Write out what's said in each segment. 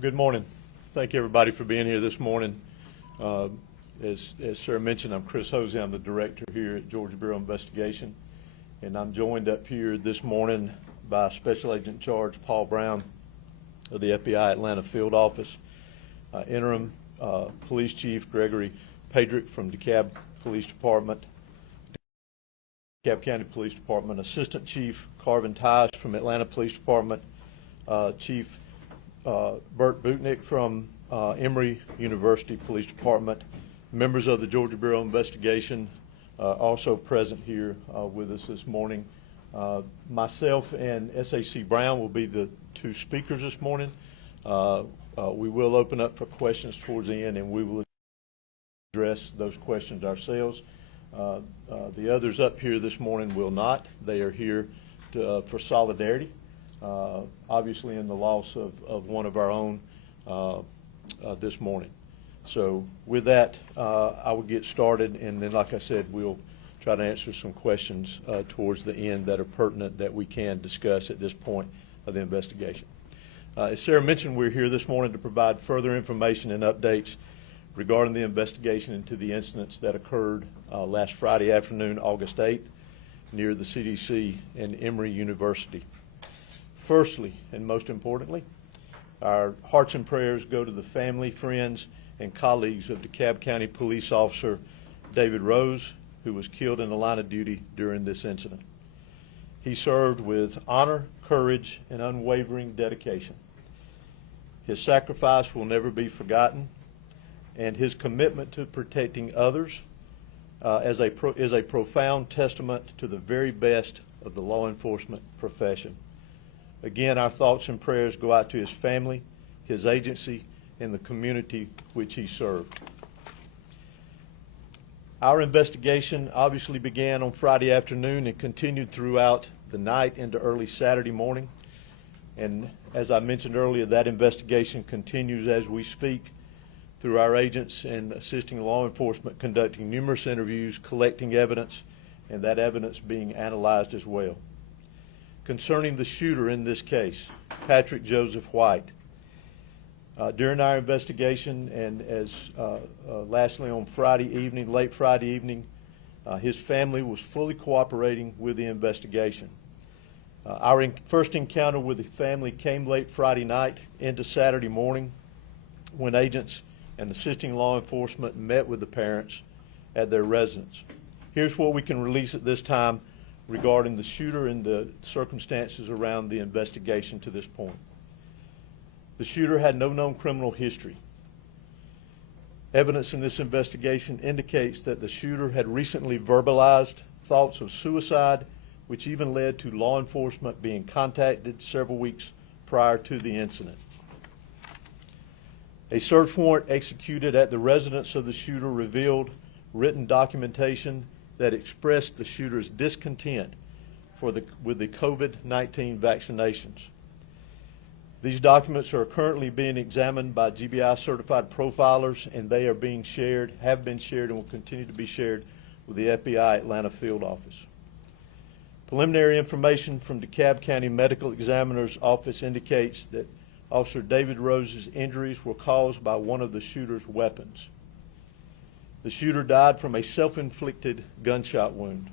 Good morning. Thank you, everybody, for being here this morning. As Sarah mentioned, I'm Chris Hosey. I'm the director here at Georgia Bureau of Investigation, and I'm joined up here this morning by Special Agent in Charge Paul Brown of the FBI Atlanta Field Office, Interim Police Chief Gregory Pedrick from DeKalb Police Department, DeKalb County Police Department, Assistant Chief Carvin Tice from Atlanta Police Department, Chief Bert Butnick from Emory University Police Department, members of the Georgia Bureau of Investigation also present here with us this morning. Myself and SAC Brown will be the two speakers this morning. We will open up for questions towards the end, and we will address those questions ourselves. The others up here this morning will not. They are here for solidarity, obviously in the loss of one of our own this morning. So with that, I will get started, and then, like I said, we'll try to answer some questions towards the end that are pertinent that we can discuss at this point of the investigation. As Sarah mentioned, we're here this morning to provide further information and updates regarding the investigation into the incidents that occurred last Friday afternoon, August 8th, near the CDC and Emory University. Firstly, and most importantly, our hearts and prayers go to the family, friends, and colleagues of DeKalb County Police Officer David Rose, who was killed in the line of duty during this incident. He served with honor, courage, and unwavering dedication. His sacrifice will never be forgotten, and his commitment to protecting others is a profound testament to the very best of the law enforcement profession. Again, our thoughts and prayers go out to his family, his agency, and the community which he served. Our investigation obviously began on Friday afternoon and continued throughout the night into early Saturday morning. And as I mentioned earlier, that investigation continues as we speak through our agents and assisting law enforcement conducting numerous interviews, collecting evidence, and that evidence being analyzed as well. Concerning the shooter in this case, Patrick Joseph White, during our investigation, and as lastly on Friday evening, late Friday evening, his family was fully cooperating with the investigation. Our first encounter with the family came late Friday night into Saturday morning when agents and assisting law enforcement met with the parents at their residence. Here's what we can release at this time regarding the shooter and the circumstances around the investigation to this point. The shooter had no known criminal history. Evidence in this investigation indicates that the shooter had recently verbalized thoughts of suicide, which even led to law enforcement being contacted several weeks prior to the incident. A search warrant executed at the residence of the shooter revealed written documentation that expressed the shooter's discontent with the COVID-19 vaccinations. These documents are currently being examined by GBI certified profilers, and they are being shared, have been shared, and will continue to be shared with the FBI Atlanta Field Office. Preliminary information from DeKalb County Medical Examiner's Office indicates that Officer David Rose's injuries were caused by one of the shooter's weapons. The shooter died from a self-inflicted gunshot wound.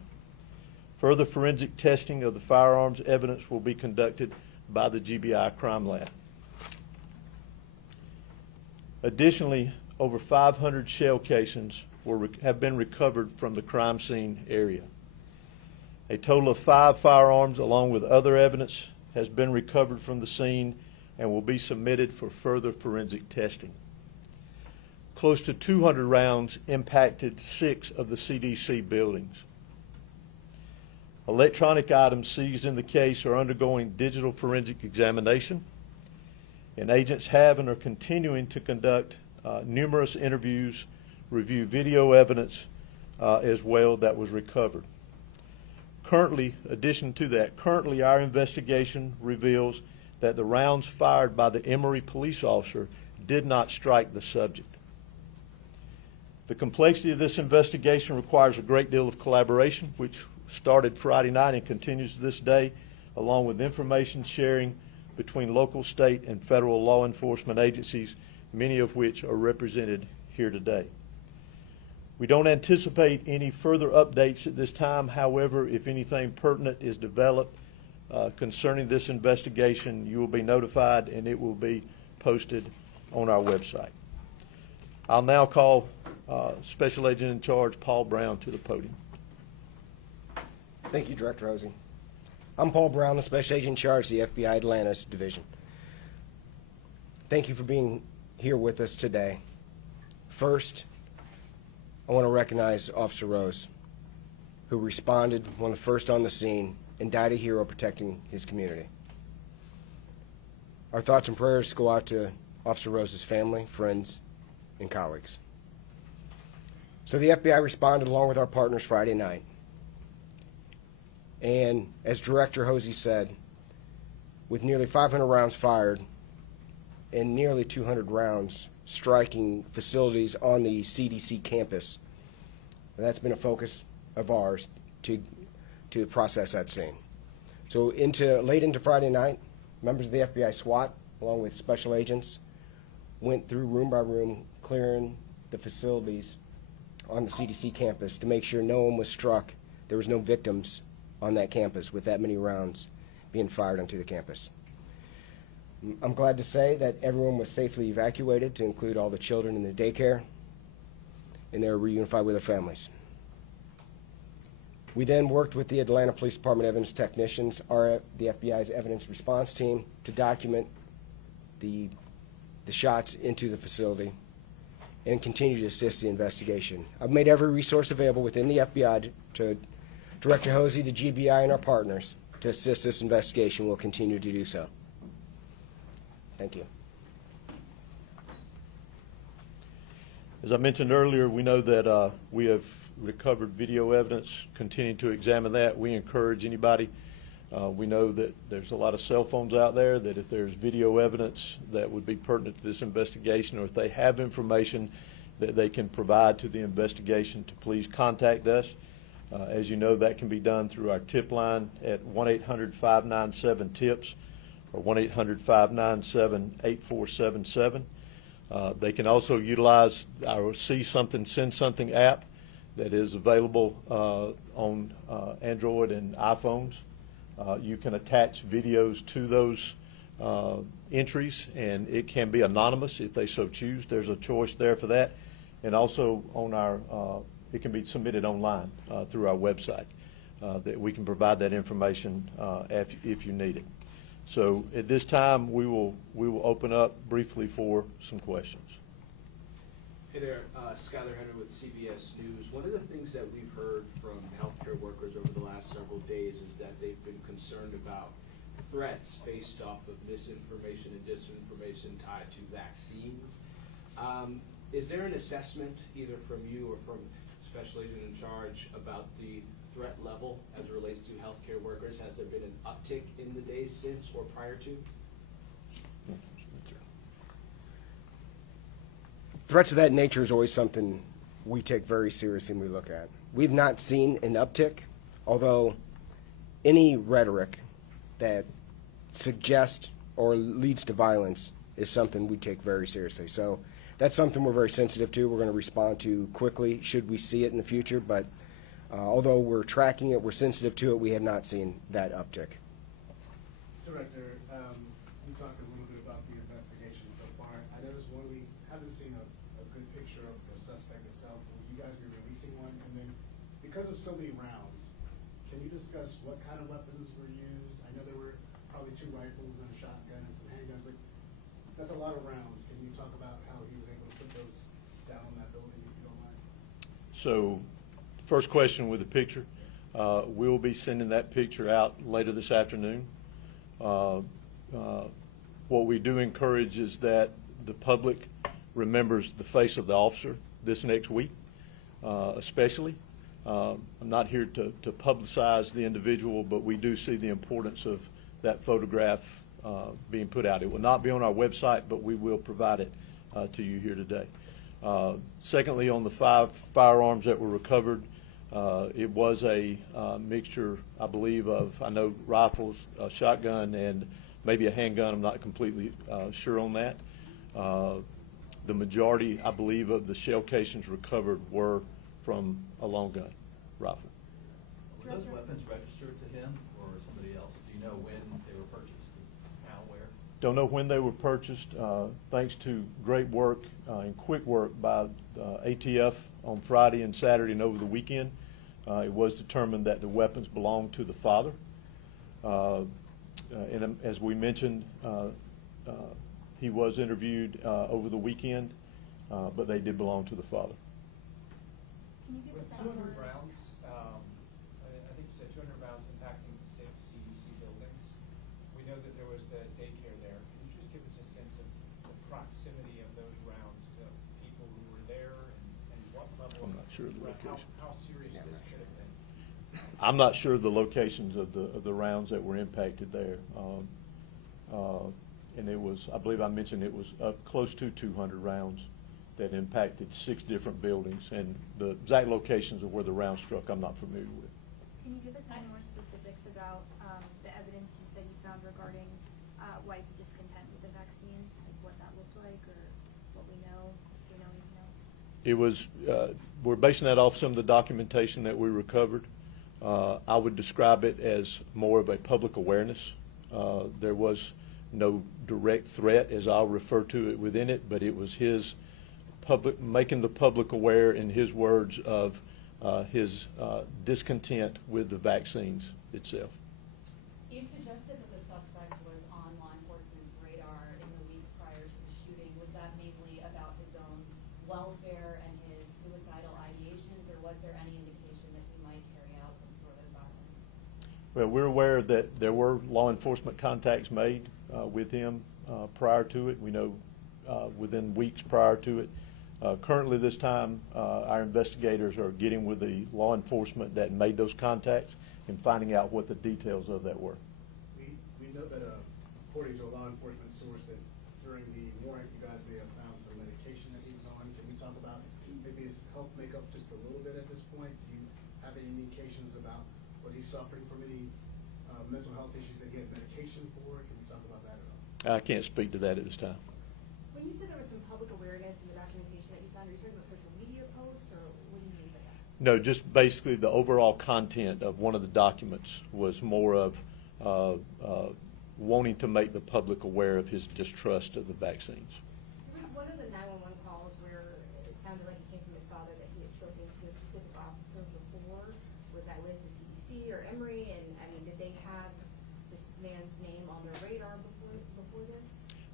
Further forensic testing of the firearms evidence will be conducted by the GBI Crime Lab. Additionally, over 500 shell casings have been recovered from the crime scene area. A total of 5 firearms, along with other evidence, has been recovered from the scene and will be submitted for further forensic testing. Close to 200 rounds impacted 6 of the CDC buildings. Electronic items seized in the case are undergoing digital forensic examination, and agents have and are continuing to conduct numerous interviews, review video evidence as well that was recovered. Currently, addition to that, currently our investigation reveals that the rounds fired by the Emory police officer did not strike the subject. The complexity of this investigation requires a great deal of collaboration, which started Friday night and continues to this day, along with information sharing between local, state, and federal law enforcement agencies, many of which are represented here today. We don't anticipate any further updates at this time. However, if anything pertinent is developed concerning this investigation, you will be notified and it will be posted on our website. I'll now call Special Agent in Charge Paul Brown to the podium. Thank you, Director Hosey. I'm Paul Brown, the Special Agent in Charge of the FBI Atlantis Division. Thank you for being here with us today. First, I want to recognize Officer Rose, who responded, one of the first on the scene, and died a hero protecting his community. Our thoughts and prayers go out to Officer Rose's family, friends, and colleagues. So the FBI responded along with our partners Friday night. And as Director Hosey said, with nearly 500 rounds fired and nearly 200 rounds striking facilities on the CDC campus, that's been a focus of ours to process that scene. So late into Friday night, members of the FBI SWAT, along with special agents, went through room by room, clearing the facilities on the CDC campus to make sure no one was struck, there was no victims on that campus with that many rounds being fired onto the campus. I'm glad to say that everyone was safely evacuated, to include all the children in the daycare, and they were reunified with their families. We then worked with the Atlanta Police Department evidence technicians, the FBI's evidence response team, to document the shots into the facility and continue to assist the investigation. I've made every resource available within the FBI to Director Hosey, the GBI, and our partners to assist this investigation. We'll continue to do so. Thank you. As I mentioned earlier, we know that we have recovered video evidence, continue to examine that. We encourage anybody. We know that there's a lot of cell phones out there, that if there's video evidence that would be pertinent to this investigation, or if they have information that they can provide to the investigation, to please contact us. As you know, that can be done through our tip line at 1-800-597-TIPS or 1-800-597-8477. They can also utilize our See Something, Send Something app that is available on Android and iPhones. You can attach videos to those entries, and it can be anonymous if they so choose. There's a choice there for that. And also on our, it can be submitted online through our website. That we can provide that information if you need it. So at this time, we will open up briefly for some questions. Hey there, Skylar Henry with CBS News. One of the things that we've heard from healthcare workers over the last several days is that they've been concerned about threats based off of misinformation and disinformation tied to vaccines. Is there an assessment, either from you or from Special Agent in Charge, about the threat level as it relates to healthcare workers? Has there been an uptick in the days since or prior to? Threats of that nature is always something we take very seriously and we look at. We've not seen an uptick, although any rhetoric that suggests or leads to violence is something we take very seriously. So that's something we're very sensitive to. We're going to respond to quickly should we see it in the future, but although we're tracking it, we're sensitive to it, we have not seen that uptick. Director, you talked a little bit about the investigation so far. I noticed we haven't seen a good picture of the suspect itself. Will you guys be releasing one? And then, because of so many rounds, can you discuss what kind of weapons were used? I know there were probably 2 rifles and a shotgun and some handguns, but that's a lot of rounds. Can you talk about how he was able to put those down on that building, if you don't mind? So, first question with the picture. We'll be sending that picture out later this afternoon. What we do encourage is that the public remembers the face of the officer this next week, especially. I'm not here to publicize the individual, but we do see the importance of that photograph being put out. It will not be on our website, but we will provide it to you here today. Secondly, on the 5 firearms that were recovered, it was a mixture, I believe, of, I know, rifles, a shotgun, and maybe a handgun. I'm not completely sure on that. The majority, I believe, of the shell casings recovered were from a long gun rifle. Were those weapons registered to him or somebody else? Do you know when they were purchased, how, where? Don't know when they were purchased. Thanks to great work and quick work by ATF on Friday and Saturday and over the weekend, it was determined that the weapons belonged to the father. And as we mentioned, he was interviewed over the weekend, but they did belong to the father. Can you give With us 200 any more? rounds, I think you said 200 rounds impacting 6 CDC buildings. We know that there was the daycare there. Can you just give us a sense of the proximity of those rounds to people who were there and what level? I'm not sure of the location. How serious this could have been. I'm not sure of the locations of the rounds that were impacted there. And it was, I believe I mentioned, it was up close to 200 rounds that impacted 6 different buildings. And the exact locations of where the round struck, I'm not familiar with. Can you give us any more specifics about the evidence you said you found regarding whites' discontent with the vaccine, like what that looked like, or what we know, if we know anything else? It was, we're basing that off some of the documentation that we recovered. I would describe it as more of a public awareness. There was no direct threat, as I'll refer to it within it, but it was his making the public aware, in his words, of his discontent with the vaccines itself. You suggested that the suspect was on law enforcement's radar in the weeks prior to the shooting. Was that mainly about his own welfare and his suicidal ideations, or was there any indication that he might carry out some sort of violence? Well, we're aware that there were law enforcement contacts made with him prior to it. We know within weeks prior to it. Currently this time, our investigators are getting with the law enforcement that made those contacts and finding out what the details of that were. We know that according to a law enforcement source that during the warrant you guys may have found some medication that he was on. Can we talk about maybe his health makeup just a little bit at this point? Do you have any indications about was he suffering from any mental health issues that he had medication for? Can we talk about that at all? I can't speak to that at this time. When you said there was some public awareness in the documentation that you found, are you talking about social media posts, or what do you mean by that? No, just basically the overall content of one of the documents was more of wanting to make the public aware of his distrust of the vaccines. There was one of the 911 calls where it sounded like it came from his father that he had spoken to a specific officer before. Was that with the CDC or Emory? And I mean, did they have this man's name on their radar before this?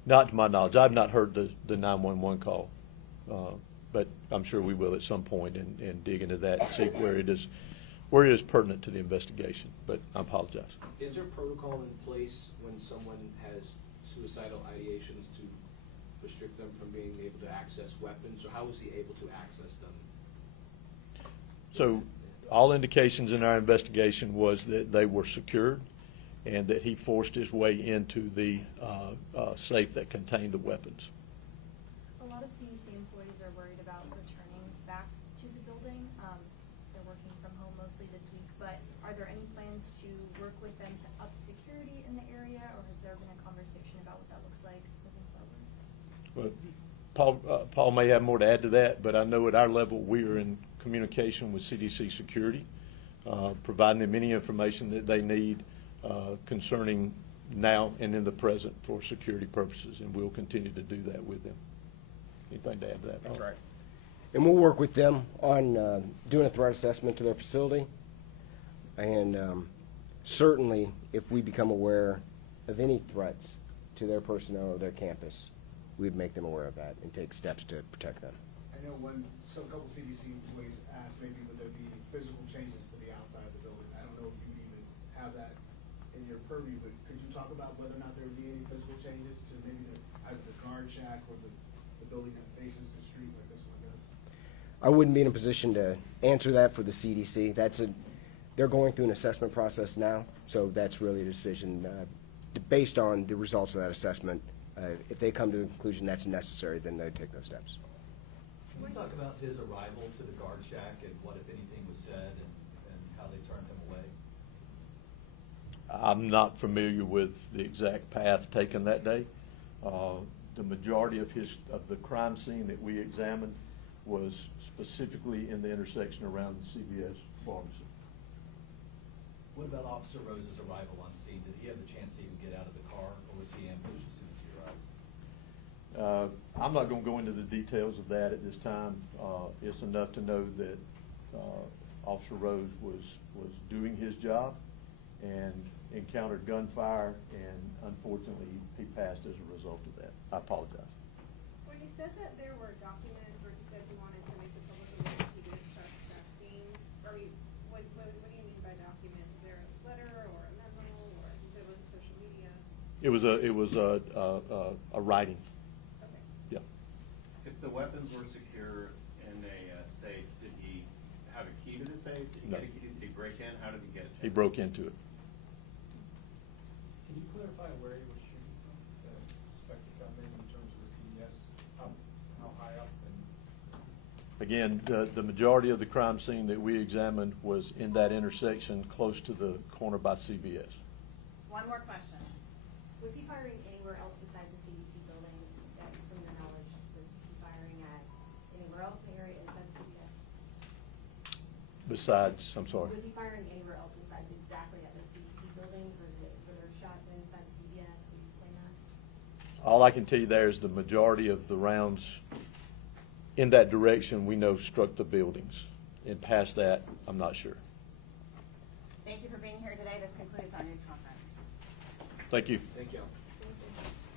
Not to my knowledge. I've not heard the 911 call, but I'm sure we will at some point and dig into that and see where it is pertinent to the investigation. But I apologize. Is there protocol in place when someone has suicidal ideations to restrict them from being able to access weapons, or how was he able to access them? So all indications in our investigation was that they were secured and that he forced his way into the safe that contained the weapons. A lot of CDC employees are worried about returning back to the building. They're working from home mostly this week, but are there any plans to work with them to up security in the area, or has there been a conversation about what that looks like moving forward? Well, Paul may have more to add to that, but I know at our level we are in communication with CDC security, providing them any information that they need concerning now and in the present for security purposes, and we'll continue to do that with them. Anything to add to that? That's right. And we'll work with them on doing a threat assessment to their facility. And certainly, if we become aware of any threats to their personnel or their campus, we'd make them aware of that and take steps to protect them. I know a couple CDC employees asked maybe would there be physical changes to the outside of the building. I don't know if you would even have that in your purview, but could you talk about whether or not there would be any physical changes to maybe either the guard shack or the building that faces the street like this one does? I wouldn't be in a position to answer that for the CDC. They're going through an assessment process now, so that's really a decision based on the results of that assessment. If they come to the conclusion that's necessary, then they'd take those steps. Can we talk about his arrival to the guard shack and what, if anything, was said and how they turned him away? I'm not familiar with the exact path taken that day. The majority of the crime scene that we examined was specifically in the intersection around the CVS pharmacy. What about Officer Rose's arrival on scene? Did he have the chance to even get out of the car, or was he ambushed as soon as he arrived? I'm not going to go into the details of that at this time. It's enough to know that Officer Rose was doing his job and encountered gunfire, and unfortunately, he passed as a result of that. I apologize. When you said that there were documents, or you said you wanted to make the public aware that he did such scenes, what do you mean by documents? Is there a letter or a memo, or is it with social media? It was a writing. Okay. Yeah. If the weapons were secure in a safe, did he have a key to the safe? Did he No. get a key? Did he break in? How did he get it? He broke into it. Can you clarify where he was shooting from, the suspected gunman, in terms of the CVS? How high up and? Again, the majority of the crime scene that we examined was in that intersection close to the corner by CVS. One more question. Was he firing anywhere else besides the CDC building, from your knowledge? Was he firing at anywhere else in the area inside the CVS? Besides, I'm sorry. Was he firing anywhere else besides exactly at those CDC buildings? Were there shots inside the CVS? Could you explain that? All I can tell you there is the majority of the rounds in that direction we know struck the buildings. And past that, I'm not sure. Thank you for being here today. This concludes our news conference. Thank you. Thank you.